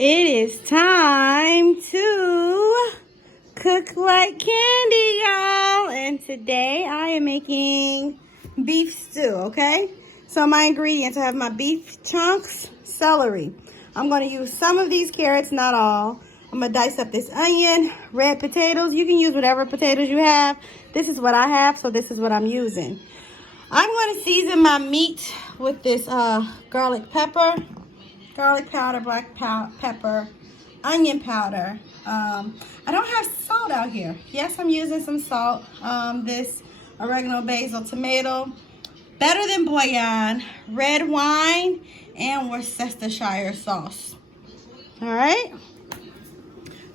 It is time to cook like candy, y'all. And today I am making beef stew, okay? So my ingredients, I have my beef chunks, celery. I'm gonna use some of these carrots, not all. I'm gonna dice up this onion, red potatoes. You can use whatever potatoes you have. This is what I have, so this is what I'm using. I'm gonna season my meat with this garlic powder, black pepper, onion powder. I don't have salt out here. Yes, I'm using some salt. This oregano, basil, tomato, better than bouillon, red wine, and Worcestershire sauce. All right.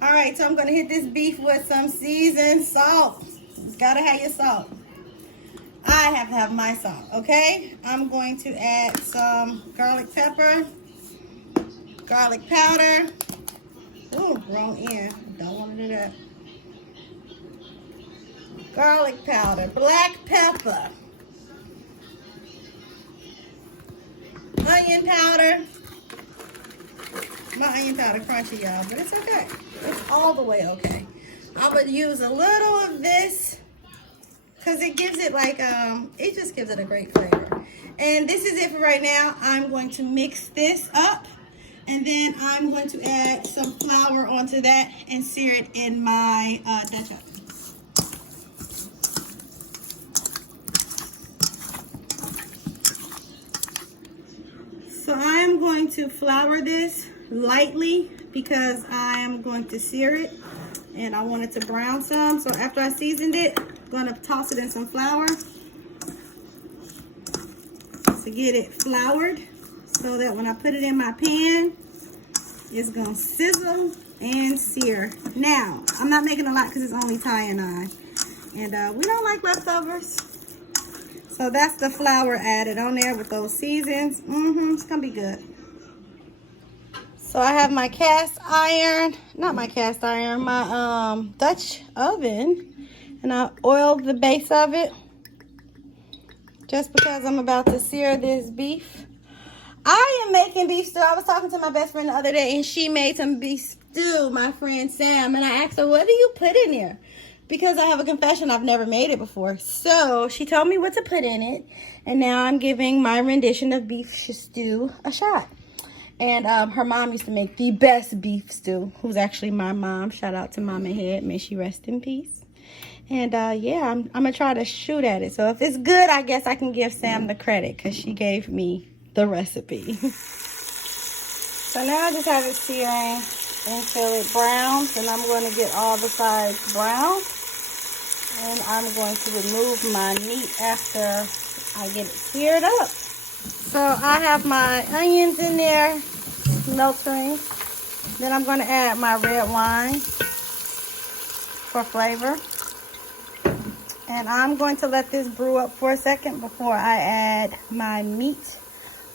All right, so I'm gonna hit this beef with some seasoned salt. Gotta have your salt. I have to have my salt, okay? I'm going to add some garlic pepper, garlic powder. Ooh, wrong end. Don't want to do that. Garlic powder, black pepper, onion powder. My onion powder crunchy, y'all, but it's okay. It's all the way okay. I would use a little of this because it gives it like, it just gives it a great flavor. And this is it for right now. I'm going to mix this up. And then I'm going to add some flour onto that and sear it in my Dutch oven. So I'm going to flour this lightly because I am going to sear it and I want it to brown some. So after I seasoned it, I'm going to toss it in some flour to get it floured, so that when I put it in my pan, it's gonna sizzle and sear. Now, I'm not making a lot because it's only Ty and I. And we don't like leftovers. So that's the flour added on there with those seasons. It's gonna be good. So I have my cast iron, not my cast iron, my Dutch oven. And I oiled the base of it just because I'm about to sear this beef. I am making beef stew. I was talking to my best friend the other day and she made some beef stew, my friend Sam. And I asked her, what do you put in there? Because I have a confession, I've never made it before. So she told me what to put in it. And now I'm giving my rendition of beef stew a shot. And her mom used to make the best beef stew, who's actually my mom. Shout out to Mama Head. May she rest in peace. And yeah, I'm going to try to shoot at it. So if it's good, I guess I can give Sam the credit because she gave me the recipe. So now I just have it searing until it browns, and I'm going to get all the sides brown. And I'm going to remove my meat after I get it seared up. So I have my onions in there smelting. Then I'm going to add my red wine for flavor. And I'm going to let this brew up for a second before I add my meat.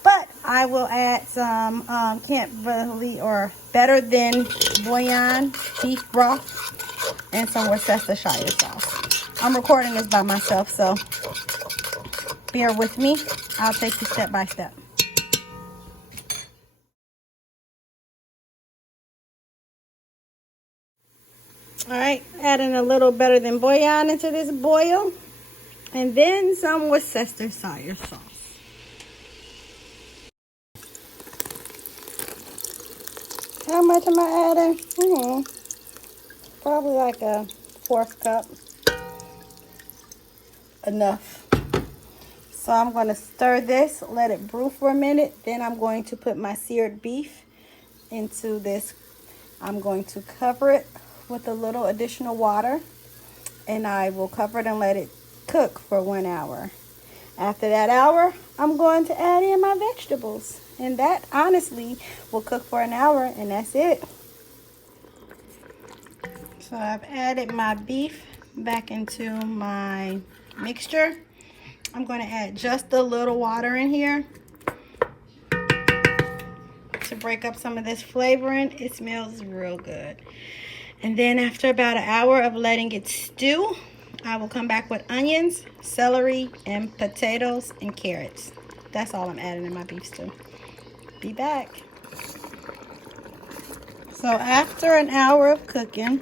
But I will add some can't believe or better than bouillon beef broth and some Worcestershire sauce. I'm recording this by myself, so bear with me. I'll take you step by step. All right, adding a little better than bouillon into this boil, and then some Worcestershire sauce. How much am I adding? Probably like a 1/4 cup. Enough. So I'm going to stir this, let it brew for a minute. Then I'm going to put my seared beef into this. I'm going to cover it with a little additional water. And I will cover it and let it cook for 1 hour. After that hour, I'm going to add in my vegetables. And that, honestly, will cook for 1 hour, and that's it. So I've added my beef back into my mixture. I'm going to add just a little water in here to break up some of this flavoring. It smells real good. And then after about 1 hour of letting it stew, I will come back with onions, celery, and potatoes and carrots. That's all I'm adding in my beef stew. Be back. So after an hour of cooking,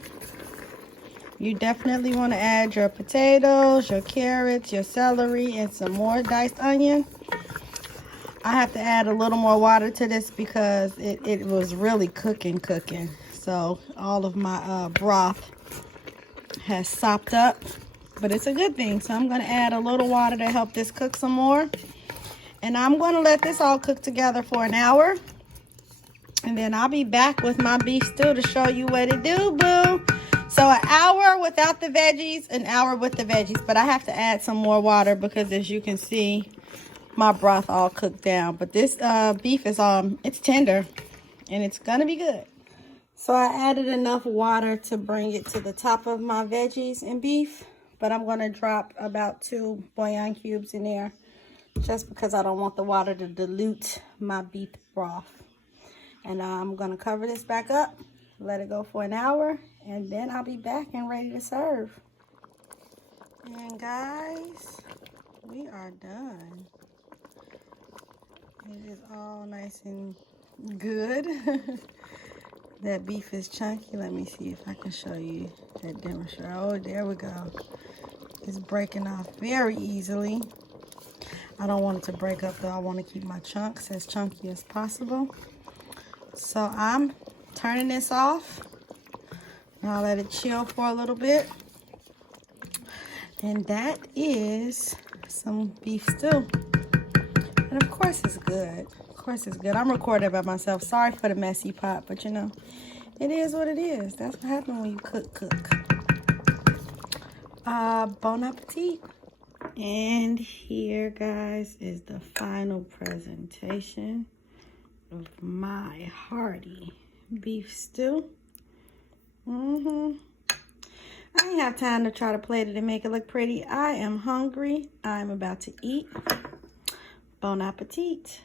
you definitely want to add your potatoes, your carrots, your celery, and some more diced onion. I have to add a little more water to this because it was really cooking. So all of my broth has sopped up, but it's a good thing. So I'm going to add a little water to help this cook some more. And I'm going to let this all cook together for an hour. And then I'll be back with my beef stew to show you what it do, boo. So an hour without the veggies, an hour with the veggies. But I have to add some more water because as you can see, my broth all cooked down. But this beef is it's tender and it's going to be good. So I added enough water to bring it to the top of my veggies and beef. But I'm going to drop about 2 bouillon cubes in there just because I don't want the water to dilute my beef broth. And I'm going to cover this back up, let it go for an hour, and then I'll be back and ready to serve. And guys, we are done. It is all nice and good. That beef is chunky. Let me see if I can show you that demonstration. Oh, there we go. It's breaking off very easily. I don't want it to break up though. I want to keep my chunks as chunky as possible. So I'm turning this off. I'll let it chill for a little bit. And that is some beef stew. And of course it's good. Of course it's good. I'm recording by myself. Sorry for the messy pot, but you know, it is what it is. That's what happens when you cook. Bon appetit. And here, guys, is the final presentation of my hearty beef stew. I ain't have time to try to plate it and make it look pretty. I am hungry. I'm about to eat. Bon appetit.